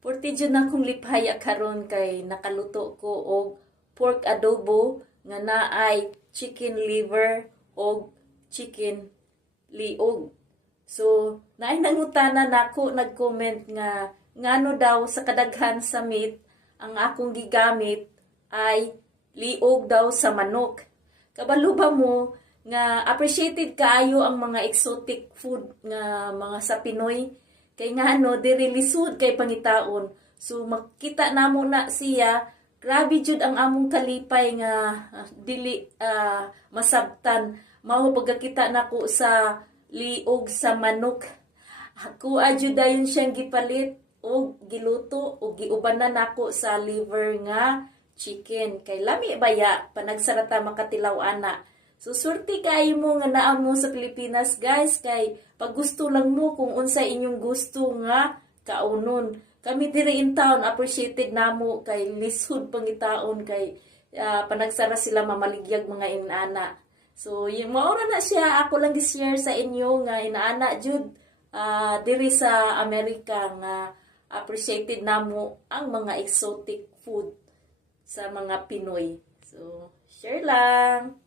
Porti dyan akong liphaya karon kay nakaluto ko og pork adobo nga naay chicken liver og chicken liog. So, naay nangutana nako nag-comment nga ngano daw sa kadaghan sa meat ang akong gigamit ay liog daw sa manok. Kabalo ba mo nga appreciated kaayo ang mga exotic food nga mga sa Pinoy? Kay nga diri lisod kay pangitaon. So makita namo na siya, grabe jud ang among kalipay nga dili masabtan. Mao pagkakita nako sa liog sa manok. Ako adyo dayon siyang gipalit og giluto og giubanan nako sa liver nga chicken. Kay lami baya panagsarata makatilaw ana. So, surti kayo mo nga naa mo sa Pilipinas, guys. Kay, pag gusto lang mo kung unsa inyong gusto nga kaunon. Kami diri in town, appreciated namo kay lisod pangitaon kay panagsara sila mamaligyag mga inana. So, yung maura na siya, ako lang gi-share sa inyo nga inaana jud diri sa Amerika nga appreciated namo ang mga exotic food sa mga Pinoy. So, share lang.